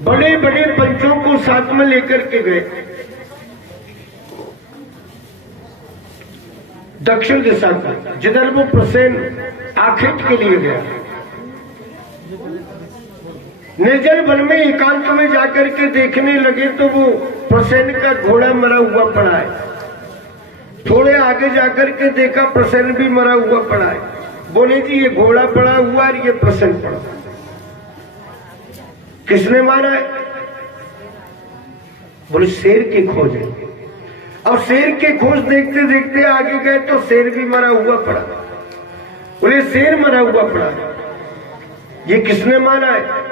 बड़े बड़े पंचों को साथ में लेकर के गए दक्षिण दिशा का, जिधर वो प्रसेन आखेट के लिए गया। निर्जन वन में एकांत में जाकर के देखने लगे तो वो प्रसेन का घोड़ा मरा हुआ पड़ा है। थोड़े आगे जाकर के देखा प्रसेन भी मरा हुआ पड़ा है। बोले जी ये घोड़ा पड़ा हुआ और ये प्रसेन पड़ा, किसने मारा है? बोले शेर की खोज है। अब शेर की खोज देखते देखते आगे गए तो शेर भी मरा हुआ पड़ा। बोले शेर मरा हुआ पड़ा, ये किसने मारा है?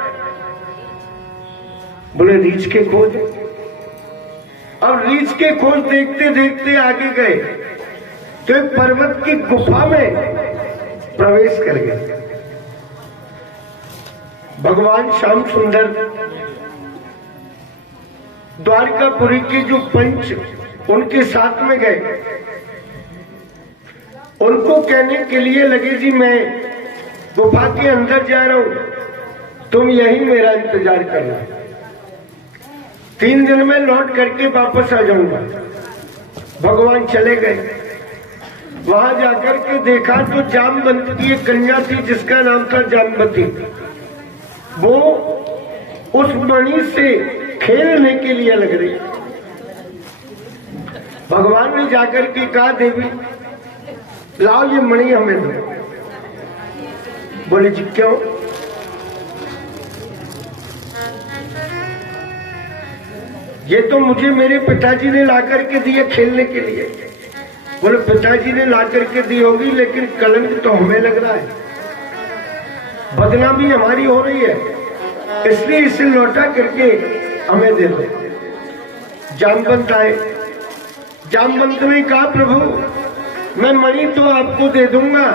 बोले रीछ के खोज। अब रीछ के खोज देखते देखते आगे गए तो एक पर्वत की गुफा में प्रवेश कर गए। भगवान श्याम सुंदर द्वारकापुरी के जो पंच उनके साथ में गए, उनको कहने के लिए लगे जी मैं गुफा के अंदर जा रहा हूं, तुम यहीं मेरा इंतजार करना, 3 दिन में लौट करके वापस आ जाऊंगा। भगवान चले गए। वहां जाकर के देखा तो जामवंत की एक कन्या थी जिसका नाम था जामवती। वो उस मणि से खेलने के लिए लग रही। भगवान ने जाकर के कहा देवी लाओ ये मणि हमें दो। बोले जी क्यों? ये तो मुझे मेरे पिताजी ने ला करके दिए खेलने के लिए। बोले पिताजी ने ला करके दी होगी लेकिन कलंक तो हमें लग रहा है, बदनामी हमारी हो रही है, इसलिए इसे लौटा करके हमें दे दो। जामवंत आए। जामवंत ने कहा प्रभु मैं मणि तो आपको दे दूंगा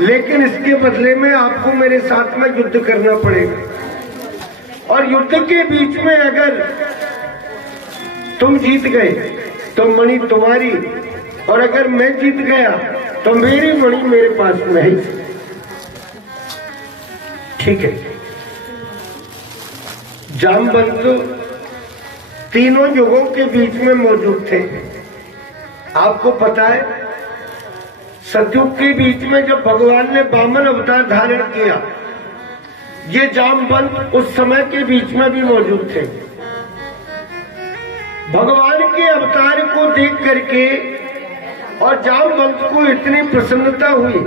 लेकिन इसके बदले में आपको मेरे साथ में युद्ध करना पड़ेगा, और युद्ध के बीच में अगर तुम जीत गए तो मणि तुम्हारी, और अगर मैं जीत गया तो मेरी मणि मेरे पास नहीं। ठीक है। जामवंत तीनों युगों के बीच में मौजूद थे। आपको पता है सतयुग के बीच में जब भगवान ने वामन अवतार धारण किया, ये जामवंत उस समय के बीच में भी मौजूद थे। भगवान के अवतार को देख करके और जामवंत को इतनी प्रसन्नता हुई,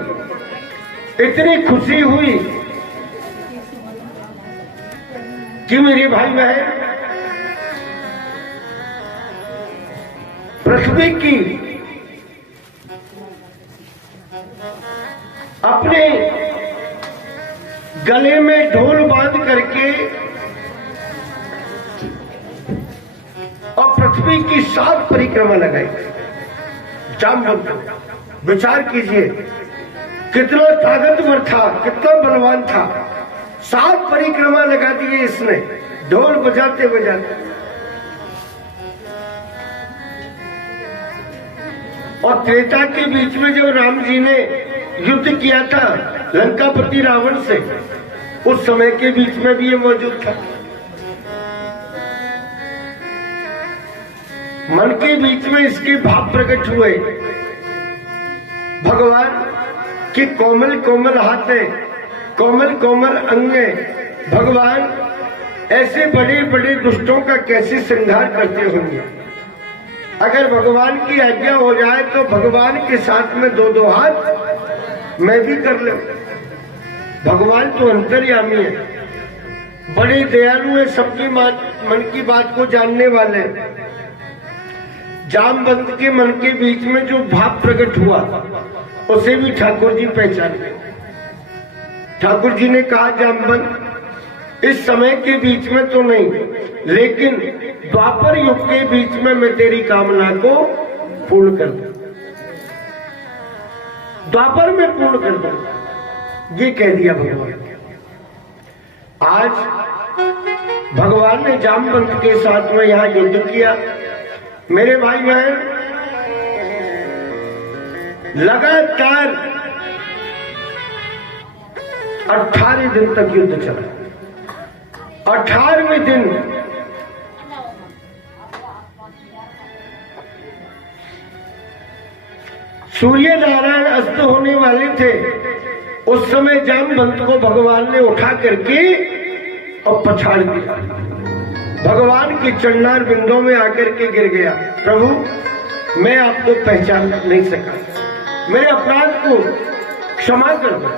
इतनी खुशी हुई कि मेरे भाई बहन पृथ्वी की अपने गले में ढोल बांध करके और पृथ्वी की 7 परिक्रमा लगाई। जामवंत विचार कीजिए कितना ताकतवर था, कितना बलवान था। 7 परिक्रमा लगा दिए इसने ढोल बजाते बजाते। और त्रेता के बीच में जब राम जी ने युद्ध किया था लंकापति रावण से, उस समय के बीच में भी ये मौजूद था। मन के बीच में इसके भाव प्रकट हुए। भगवान के कोमल कोमल हाथे, कोमल कोमल अंगे, भगवान ऐसे बड़े बड़े दुष्टों का कैसे संहार करते होंगे। अगर भगवान की आज्ञा हो जाए तो भगवान के साथ में 2-2 हाथ मैं भी कर लूं। भगवान तो अंतर्यामी है, बड़े दयालु है, सबकी मन की बात को जानने वाले। जामवंत के मन के बीच में जो भाव प्रकट हुआ उसे भी ठाकुर जी पहचान गए। ठाकुर जी ने कहा जामवंत इस समय के बीच में तो नहीं, लेकिन द्वापर युग के बीच में मैं तेरी कामना को पूर्ण कर दूं, द्वापर में पूर्ण कर दूं, ये कह दिया भगवान। आज भगवान ने जामवंत के साथ में यहां युद्ध किया। मेरे भाई बहन लगातार 18 दिन तक युद्ध चला। 18वें दिन सूर्य नारायण अस्त होने वाले थे। उस समय जामवंत को भगवान ने उठा करके और पछाड़ दिया। भगवान के चरणार बिंदों में आकर के गिर गया। प्रभु मैं आपको पहचान नहीं सका, मेरे अपराध को क्षमा कर दो,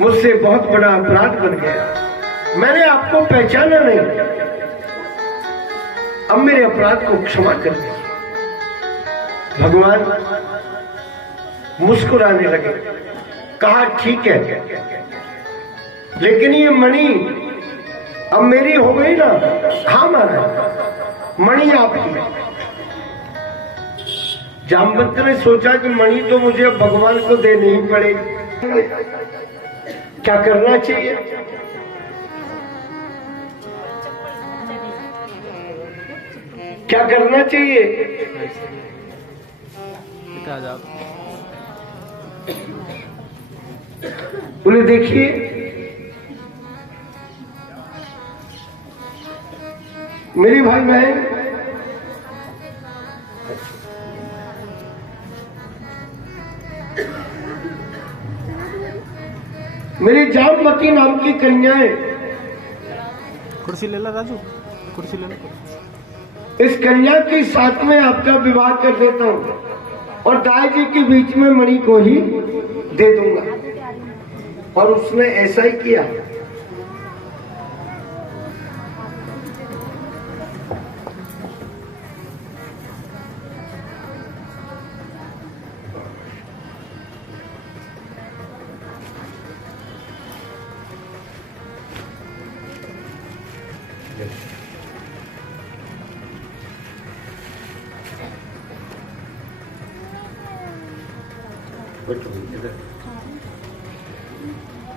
मुझसे बहुत बड़ा अपराध बन गया, मैंने आपको पहचाना नहीं, अब मेरे अपराध को क्षमा कर दो। भगवान मुस्कुराने लगे, कहा ठीक है, लेकिन ये मणि अब मेरी हो गई ना। हाँ महाराज, मणि आपकी। जामवंत ने सोचा कि मणि तो मुझे अब भगवान को देनी ही पड़ेगी, क्या करना चाहिए? क्या करना चाहिए? बोले देखिए मेरी भाई बहन, मेरी जामवती नाम की कन्याएं, कुर्सी ले ला राजू, कुर्सी ले ला। इस कन्या के साथ में आपका विवाह कर देता हूं और दाई जी के बीच में मणि को ही दे दूंगा। और उसने ऐसा ही किया।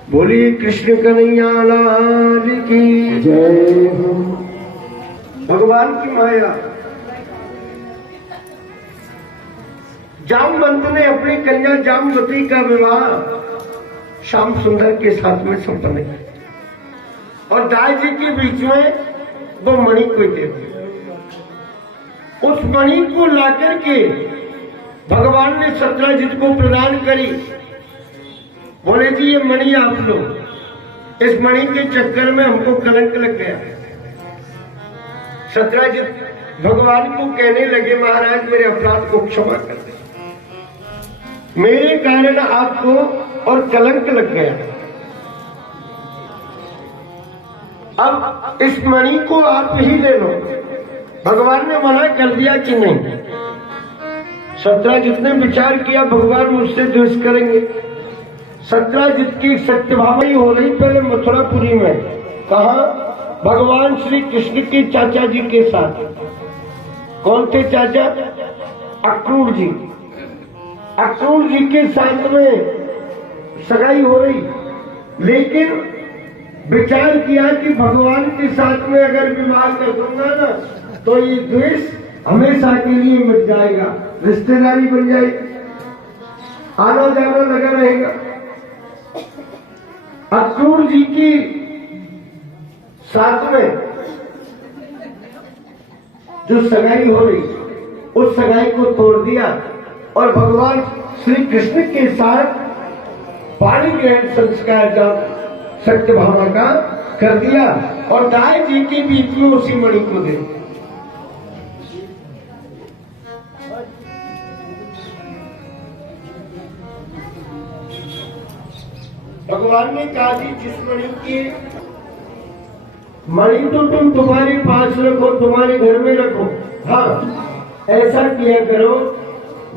बोलिए कृष्ण कन्हैया लाल की जय हो। भगवान की माया। जामवंत ने अपनी कन्या जामवती का विवाह श्याम सुंदर के साथ में संपन्न किया और दाई जी के बीच में वो मणि को दे दी। उस मणि को लाकर के भगवान ने सत्यजित को प्रदान करी। बोले जी ये मणि आप लो, इस मणि के चक्कर में हमको कलंक लग गया। सत्यजित भगवान को कहने लगे महाराज मेरे अपराध को क्षमा कर दे, मेरे कारण आपको और कलंक लग गया। अब इस मणि को आप ही ले लो। भगवान ने मना कर दिया कि नहीं। सत्यजित ने विचार किया भगवान मुझसे द्वेष करेंगे। सत्यजित की सत्यभामा हो रही पहले मथुरापुरी में, कहा भगवान श्री कृष्ण के चाचा जी के साथ। कौन थे चाचा? अक्रूर जी। अक्रूर जी के साथ में सगाई हो रही, लेकिन विचार किया कि भगवान के साथ में अगर विवाह कर दूंगा ना तो ये द्वेष हमेशा के लिए मिट जाएगा, रिश्तेदारी बन जाएगी, आना जाना लगा रहेगा। अक्रूर जी की साथ में जो सगाई हो रही उस सगाई को तोड़ दिया और भगवान श्री कृष्ण के साथ पाणी ग्रहण संस्कार का सत्यभामा का कर दिया और दाई जी के बीच में उसी मणि को दे। भगवान ने कहा जी जिस मणि की मणि तो तुम तुम्हारे पास रखो, तुम्हारे घर में रखो। हाँ ऐसा किया करो,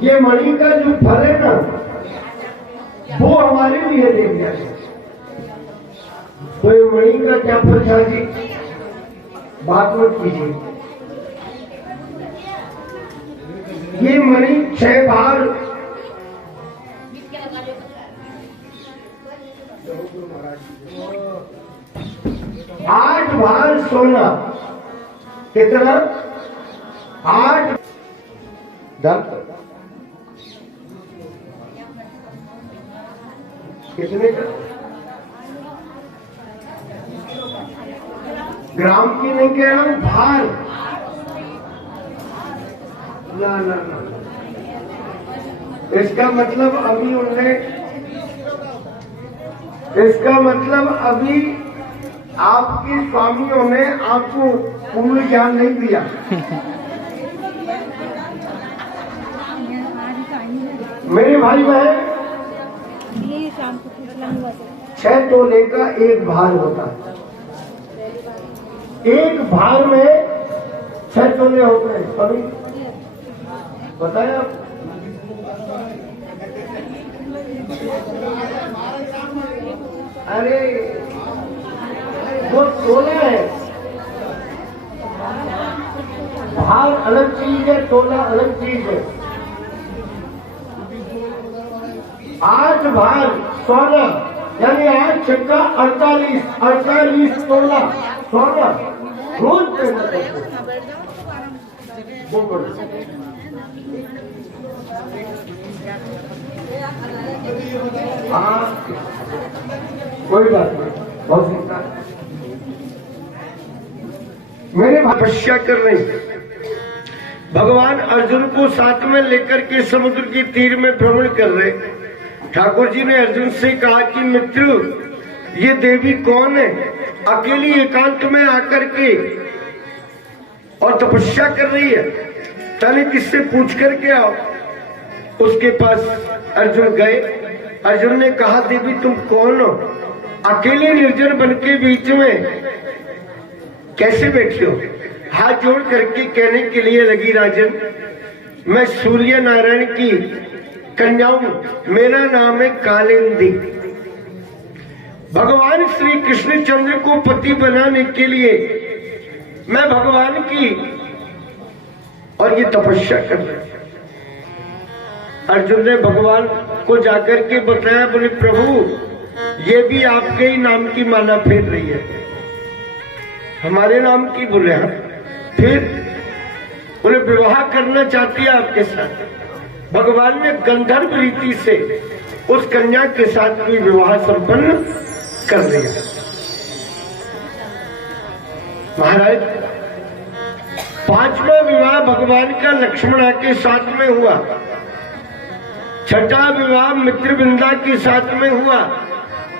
ये मणि का जो फल है ना वो हमारे लिए दे दिया। तो ये मणि का क्या फल था जी? बात मत कीजिए। ये मणि 6 बार 8 बार सोना। कितना? 8 कितने का? ग्राम की नहीं कह रहा हूं, भार। ना ना ना, इसका मतलब अभी उन्हें, इसका मतलब अभी आपके स्वामियों ने आपको पूर्ण ज्ञान नहीं दिया। मेरे भाई बहन, 6 तोले का एक भार होता है। एक भार में 6 तोले होते हैं। कभी बताया? अरे वो तोला है, भार अलग चीज है, तोला अलग चीज है। 8 भार 16, यानी 8 छक्का 48, 48 तोला 16 रोज करना पड़ता है। हाँ, कोई बात नहीं, बहुत सीखना। मेरे तपस्या कर रहे, भगवान अर्जुन को साथ में लेकर के समुद्र के तीर में भ्रमण कर रहे। ठाकुर जी ने अर्जुन से कहा कि मित्र, ये देवी कौन है, अकेली एकांत में आकर के और तपस्या कर रही है, तने किससे पूछ करके आओ। उसके पास अर्जुन गए। अर्जुन ने कहा, देवी तुम कौन हो, अकेले निर्जन बन के बीच में कैसे बैठी हो। हाथ जोड़ करके कहने के लिए लगी, राजन मैं सूर्य नारायण की कन्या हूं, मेरा नाम है कालिंदी। भगवान श्री कृष्णचंद्र को पति बनाने के लिए मैं भगवान की और ये तपस्या कर रहा। अर्जुन ने भगवान को जाकर के बताया, बोले प्रभु ये भी आपके ही नाम की माला फेर रही है। हमारे नाम की? बोले हाँ। फिर बोले विवाह करना चाहती है आपके साथ। भगवान ने गंधर्व रीति से उस कन्या के साथ भी विवाह संपन्न कर दिया। महाराज, 5वां विवाह भगवान का लक्ष्मणा के साथ में हुआ। 6ठा विवाह मित्रविंदा के साथ में हुआ।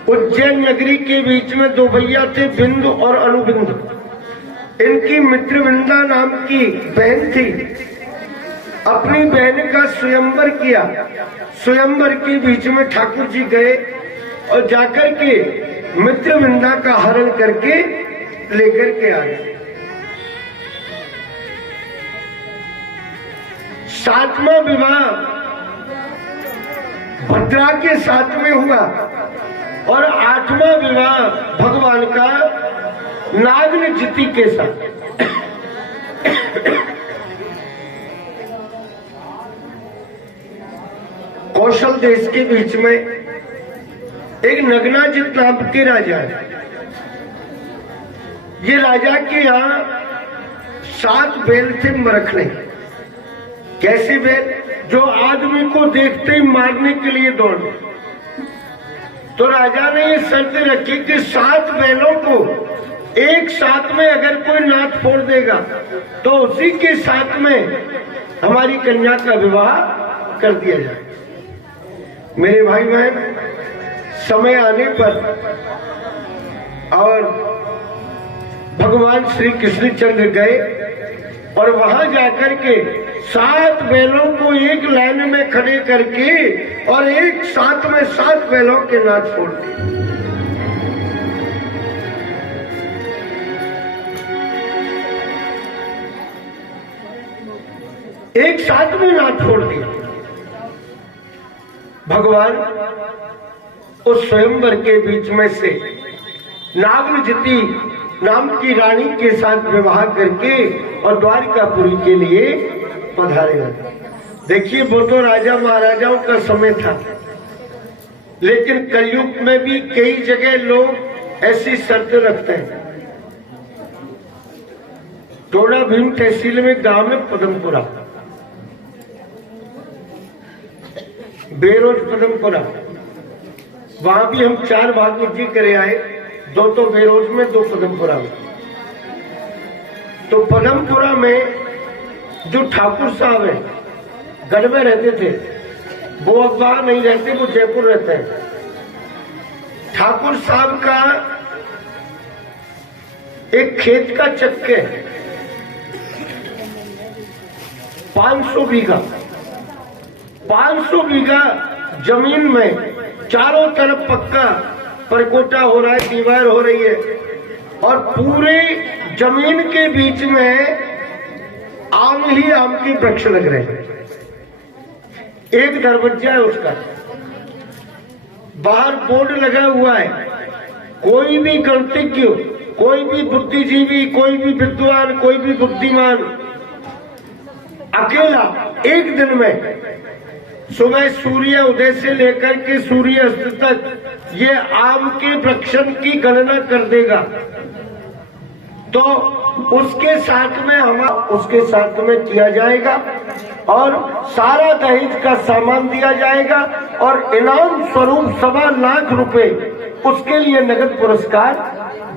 उज्जैन नगरी के बीच में 2 भैया थे, बिंदु और अनुबिंदु। इनकी मित्रविंदा नाम की बहन थी। अपनी बहन का स्वयंवर किया। स्वयंवर के बीच में ठाकुर जी गए और जाकर के मित्रविंदा का हरण करके लेकर के आ गए। 7वां विवाह भद्रा के साथ में हुआ और 8वां विवाह भगवान का नागनजिति के साथ। कौशल देश के बीच में एक नग्नाजित नाम के राजा है। ये राजा के यहाँ 7 बैल थे मरखने। कैसे बैल? जो आदमी को देखते ही मारने के लिए दौड़े। तो राजा ने ये शर्त रखी कि 7 बैलों को एक साथ में अगर कोई नाथ फोड़ देगा तो उसी के साथ में हमारी कन्या का विवाह कर दिया जाए। मेरे भाई बहन, समय आने पर और भगवान श्री कृष्णचंद्र गए और वहां जाकर के 7 बैलों को एक लाइन में खड़े करके और एक साथ में 7 बैलों के नाच छोड़ दिए। एक साथ में नाच छोड़ दिया। भगवान उस स्वयंवर के बीच में से नागनजिति नाम की रानी के साथ विवाह करके और द्वारिकापुरी के लिए पधारे। देखिए, वो तो राजा महाराजाओं का समय था, लेकिन कलयुग में भी कई जगह लोग ऐसी शर्त रखते हैं। टोड़ा भीम तहसील में गांव में पदमपुरा, बेरोज पदमपुरा, वहां भी हम 4 भागवत जी करे आए। 2 तो बेरोज में, 2 पदमपुरा में। तो पदमपुरा में जो ठाकुर साहब है, गढ़ में रहते थे, वो अब वहां नहीं रहते, वो जयपुर रहते हैं। ठाकुर साहब का एक खेत का चक्के 500 बीघा जमीन में चारों तरफ पक्का परकोटा हो रहा है, दीवार हो रही है, और पूरे जमीन के बीच में आम ही आम के वृक्ष लग रहे हैं। एक दरवाजा है उसका, बाहर बोर्ड लगा हुआ है, कोई भी गणतज्ञ, कोई भी बुद्धिजीवी, कोई भी विद्वान, कोई भी बुद्धिमान अकेला एक दिन में सुबह सूर्य उदय से लेकर के सूर्य अस्त तक ये आम के वृक्षण की गणना कर देगा। तो उसके साथ में किया जाएगा और सारा दहेज का सामान दिया जाएगा और इनाम स्वरूप 1.25 लाख रुपए उसके लिए नगद पुरस्कार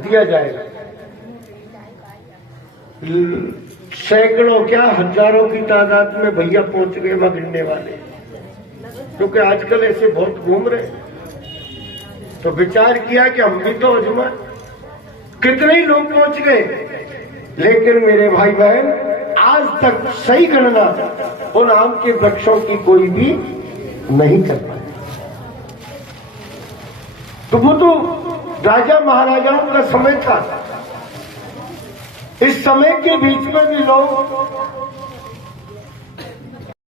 दिया जाएगा। सैकड़ों क्या हजारों की तादाद में भैया पहुंच गए वहां गिनने वाले, क्योंकि आजकल ऐसे बहुत घूम रहे। तो विचार किया कि हम भी तो अजमा, कितने ही लोग पहुंच गए, लेकिन मेरे भाई बहन आज तक सही गणना उन आम के वृक्षों की कोई भी नहीं कर पाए। तो वो तो राजा महाराजाओं का समय था। इस समय के बीच में भी लोग